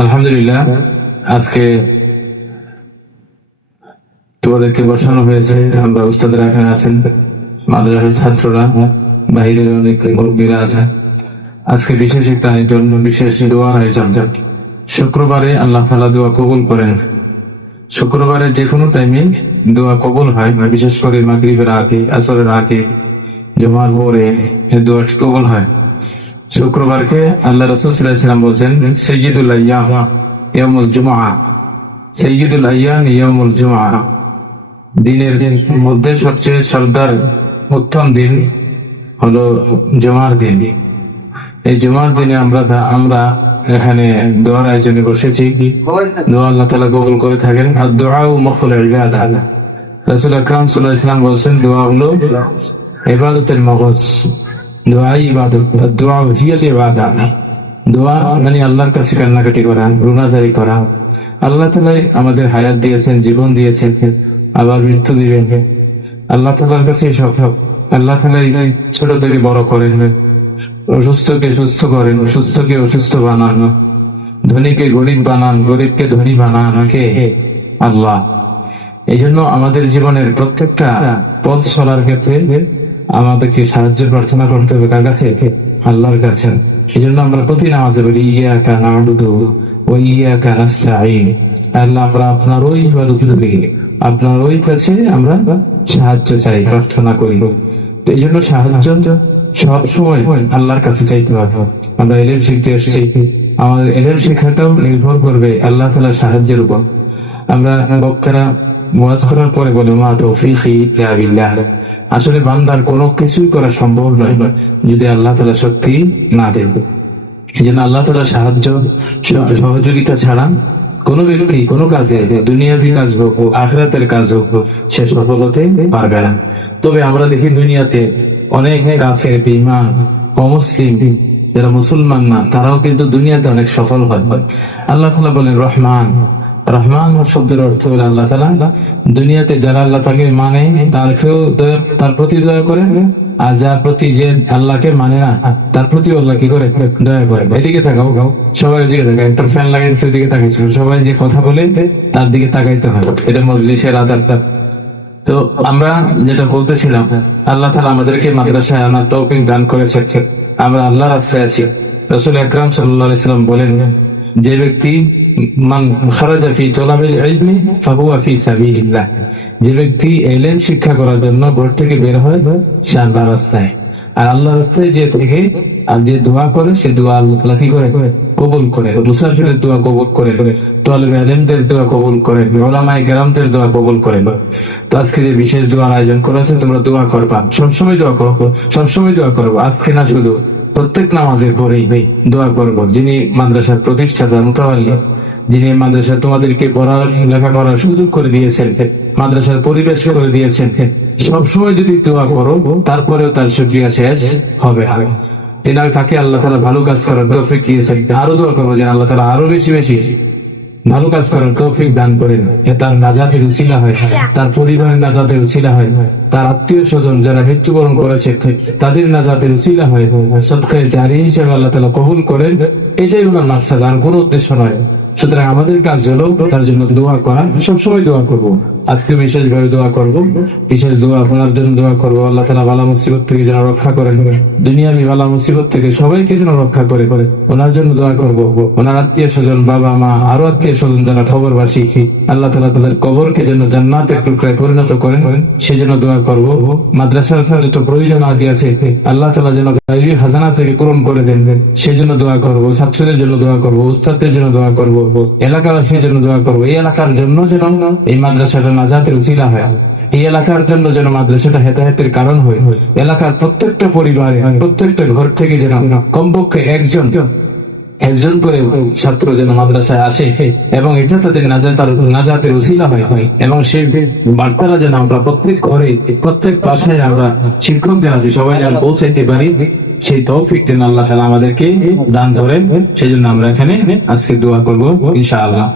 আলহামদুলিল্লাহ, আজকে তোমাদেরকে বসানো হয়েছে। আমরা উস্তাদরা এখানে আছেন, মাদ্রাসার ছাত্ররা, বাহিরের অনেক মুরব্বীরা আছেন। আজকে বিশেষ একটা আয়োজন, বিশেষ দোয়ার আয়োজন। শুক্রবারে আল্লাহ তাআলা দোয়া কবুল করেন। শুক্রবারে যে কোনো টাইমে দোয়া কবুল হয়, বিশেষ করে মাগরিবের আগে, আসরের আগে, জুমার পরে দোয়াটি কবুল হয়। শুক্রবারকে আল্লাহ রাসূল সাল্লাল্লাহু আলাইহি ওয়াসাল্লাম বলছেন সাইয়্যিদুল আইয়াম ইয়াউমুল জুমআ। সাইয়্যিদুল আইয়াম ইয়াউমুল জুমআ, দিনের মধ্যে সবচেয়ে সর্দার উত্তম দিন হলো জুমার দিন। এই জুমার দিনে আমরা এখানে দোয়ার আয়োজনে বসেছি। দোয়া আল্লাহ তাআলা কবুল করে থাকেন। আর দুআউ মুখুল ইবাদাহ। রাসূল আকরাম সাল্লাল্লাহু আলাইহি ওয়াসাল্লাম বলেছেন দোয়া হলো ইবাদতের মগজ। দোয়াই ইবাদত, দোয়া হিয়াল ইবাদাহ। দোয়া মানে আল্লাহর কাছে কান্নাকাটি করা, রুনাজারি করা। আল্লাহ তাআলা আমাদের হায়াত দিয়েছেন, জীবন দিয়েছেন, আবার মৃত্যু দিবেন। আল্লাহ তাআলার কাছে সব। আল্লাহ তাআলা ছোট থেকে বড় করেন, অসুস্থকে সুস্থ করেন, সুস্থকে অসুস্থ বানান, ধনীকে গরিব বানান, গরিবকে ধনী বানান কে? আল্লাহ। এই জন্য আমাদের জীবনের প্রত্যেকটা পথ চলার ক্ষেত্রে আমাদেরকে সাহায্য প্রার্থনা করতে হবে কার কাছে? আল্লাহর কাছে। এই জন্য আমরা প্রতি নামাজে বলি ইয়াকা না'বুদু ওয়া ইয়াকা নাস্তাঈন। আল্লাহ, আমরা আপনার ওই ইবাদত করি, আপনার ওই কাছে আমরা সাহায্য চাই, প্রার্থনা করি। তো এই জন্য সাহায্য সব সময় আল্লাহর কাছে চাইতে হবে। আমরা ইলম শিখতে এসেছি, আমাদের ইলম শেখাটাও নির্ভর করবে আল্লাহ তাআলার সাহায্যের উপর। আমরা বক্তারা ওয়াজ করার পরে বলে মা তৌফিকি ইল্লা বিল্লাহ। আসলে বান্দার কোনো কিছুই করা সম্ভব নয় যদি আল্লাহ তাআলা শক্তি না দেন। এই জন্য আল্লাহ তাআলার সাহায্য সহযোগিতা ছাড়া কোন ব্যক্তি কোন কাজে, দুনিয়াবি কাজ হোক, আখিরাতের কাজ হোক, সে সফল হতে পারবে না। তবে আমরা দেখি দুনিয়াতে অনেক কাফের, বেঈমান, অমুসলিম যারা মুসলমান না, তারাও কিন্তু দুনিয়াতে অনেক সফল হয়। আল্লাহ তাআলা বলেন রহমান। রহমান শব্দের অর্থ হলো আল্লাহ তাআলা দুনিয়াতে যারা আল্লাহ তাকে মানে তার প্রতি দয়া করেন, আর যার প্রতি যে আল্লাহকে মানে না তার প্রতি আল্লাহ কি করে? দয়া করে। এদিকে তাকাও, সবাই এদিকে তাকায়। একটা ফ্যান লাগাইছে, ওইদিকে তাকাইছে। সবাই যে কথা বলে তার দিকে তাকাইতে হয়, এটা মজলিসের আদব। তো আমরা যেটা বলতেছিলাম, আল্লাহ তাআলা আমাদেরকে মাদ্রাসায় আনার তৌফিক দান করেছে। আমরা আল্লাহর রাস্তায় আছি। রাসূল আকরাম সাল্লাল্লাহু আলাইহি ওয়াসাল্লাম বলেন যে ব্যক্তি মান খারাজা ফি তালাবিল ইলমি ফাহুয়া ফি সাবিলিল্লাহ, যে ব্যক্তি ইলম শিক্ষা করার জন্য ঘর থেকে বের হয় সে আল্লাহর রাস্তায়। আর আল্লাহর রাস্তায় যে থেকে আর যে দোয়া করে সে দোয়া আল্লাহ তাআলা কি করে? কবুল করে। মুসাফিরের দোয়া কবুল করে, তালিবে ইলমদের দোয়া কবুল করে, উলামায়ে কেরামদের দোয়া কবুল করে। তো আজকে যে বিশেষ দোয়ার আয়োজন করেছে, তোমরা দোয়া করবা, সবসময় দোয়া করবো, সবসময় দোয়া করবো। আজকে না, শুধু প্রত্যেক নামাজের পরেই দোয়া করবো। যিনি মাদ্রাসার প্রতিষ্ঠাতা, মুতাওয়াল্লি, যিনি মাদ্রাসা তোমাদেরকে লেখা করার সুযোগ করে দিয়েছেন, মাদ্রাসার পরিবেশ করে দিয়েছেন, সবসময় যদি দোয়া করো তারপরেও তার শুকরিয়া শেষ হবে না। তাকে আল্লাহ তাআলা ভালো কাজ করার তৌফিক দিয়েছেন। আরো দোয়া করবো যেন আল্লাহ তাআলা আরো বেশি বেশি ভালো কাজ করার তৌফিক দান করেন। তার নাজাতের উসিলা হয়, তার পরিবারের নাজাতের উসিলা হয়, তার আত্মীয় স্বজন যারা মৃত্যুবরণ করেছে তাদের নাজাতের উসিলা হয়। সদকায়ে জারি হিসেবে আল্লাহ তাআলা কবুল করেন। এটাই ওনার মাকসাদ, আর কোনো উদ্দেশ্য নয়। সুতরাং আমাদের কাজ হলো তার জন্য দোয়া করা, সবসময় দোয়া করবো। আজকে বিশেষভাবে দোয়া করবো, বিশেষ দোয়া আপনার জন্য দোয়া করবো। আল্লাহ তাআলা বালা মুসিবত থেকে যেন রক্ষা করেন, দুনিয়াবি বালা মুসিবত থেকে সবাইকে যেন রক্ষা করে। ওনার জন্য দোয়া করবো। ওনার আত্মীয় স্বজন, বাবা মা, আরো আত্মীয় স্বজন যারা খবরবাসী, আল্লাহ তাআলা তাদের কবরকে যেন জান্নাতের টুকরায় পরিণত করেন, সেজন্য দোয়া করবো। মাদ্রাসার যত প্রয়োজন আদি আছে আল্লাহ তাআলা যেন গায়বী খাজানা থেকে পূরণ করে দেন, সেজন্য দোয়া করবো। ছাত্রদের জন্য দোয়া করবো, উস্তাদদের জন্য দোয়া করবো, এলাকাবাসীর জন্য দোয়া করবো। এই এলাকার জন্য যেন এই মাদ্রাসাটা নাজাতের উসিলা হয়, এই এলাকার জন্য যেন মাদ্রাসাটা হেদায়েতের কারণ হয়। এলাকার প্রত্যেকটা পরিবারে, প্রত্যেকটা ঘর থেকে যেন কমপক্ষে একজন করে ছাত্র যেন মাদ্রাসায় আসে, এবং এটা তাদের নাজাতের উসিলা হয়। এবং সেই বার্তাটা যেন আমরা প্রত্যেক ঘরে, প্রত্যেক বাসায় আমরা শিক্ষকদের আছি সবাই যেন পৌঁছাইতে পারি, সেই তৌফিক দেন আল্লাহ তাআলা আমাদেরকে দান করেন। সেই জন্য আমরা এখানে আজকে দোয়া করবো ইনশাআল্লাহ।